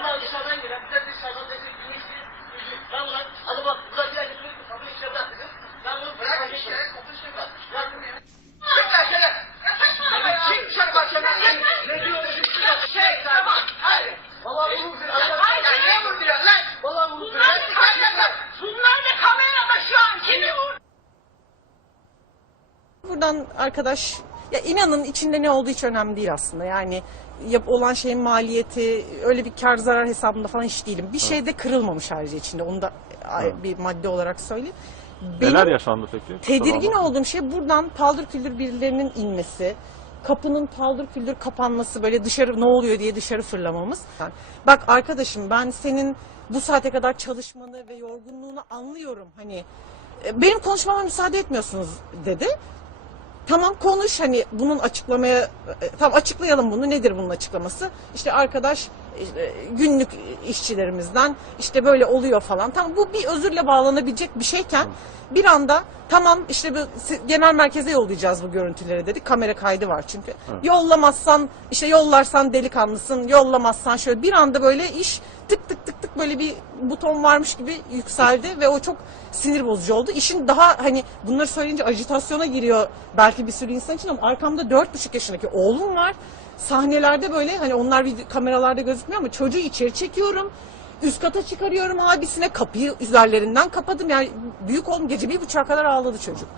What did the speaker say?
Ulan dışarıdan gelen bir de dışarıdan sesi gümüşlü. Ben ulan hadi bak burada bir dakika bir kapı içeride attık. Ben bunu bırak işte. Kapı içeride attık. Ya bu ne? Çıkar şöyle. Çık dışarı şöyle. Ne diyorsun? Şey tamam. Hadi. Vallahi vurur seni. Hayır, Ya niye vuruyorsun lan? Vallahi vurur. Bunlar da kamerada. Bunlar da kamerada şu an. Kimi vurdu? Buradan arkadaş ya inanın içinde ne olduğu hiç önemli değil aslında. Yani yap olan şeyin maliyeti öyle bir kar zarar hesabında falan hiç değilim. Bir şey de kırılmamış ayrıca içinde. Onu da e, bir madde olarak söyleyeyim. Benim Neler yaşandı peki? tedirgin Kusura olduğum şey buradan paldır küldür birilerinin inmesi. Kapının paldır küldür kapanması böyle dışarı ne oluyor diye dışarı fırlamamız. Yani bak arkadaşım ben senin bu saate kadar çalışmanı ve yorgunluğunu anlıyorum. Hani e, benim konuşmama müsaade etmiyorsunuz dedi. Tamam konuş hani bunun açıklamaya e, tam açıklayalım bunu nedir bunun açıklaması? İşte arkadaş işte, günlük işçilerimizden işte böyle oluyor falan. Tamam bu bir özürle bağlanabilecek bir şeyken bir anda tamam işte si- genel merkeze yollayacağız bu görüntüleri dedik. Kamera kaydı var çünkü. Yollamazsan işte yollarsan delikanlısın, yollamazsan şöyle bir anda böyle iş tık tık tık böyle bir buton varmış gibi yükseldi ve o çok sinir bozucu oldu. İşin daha hani bunları söyleyince ajitasyona giriyor belki bir sürü insan için ama arkamda dört buçuk yaşındaki oğlum var. Sahnelerde böyle hani onlar video, kameralarda gözükmüyor ama çocuğu içeri çekiyorum. Üst kata çıkarıyorum abisine kapıyı üzerlerinden kapadım. Yani büyük oğlum gece bir buçuğa kadar ağladı çocuk.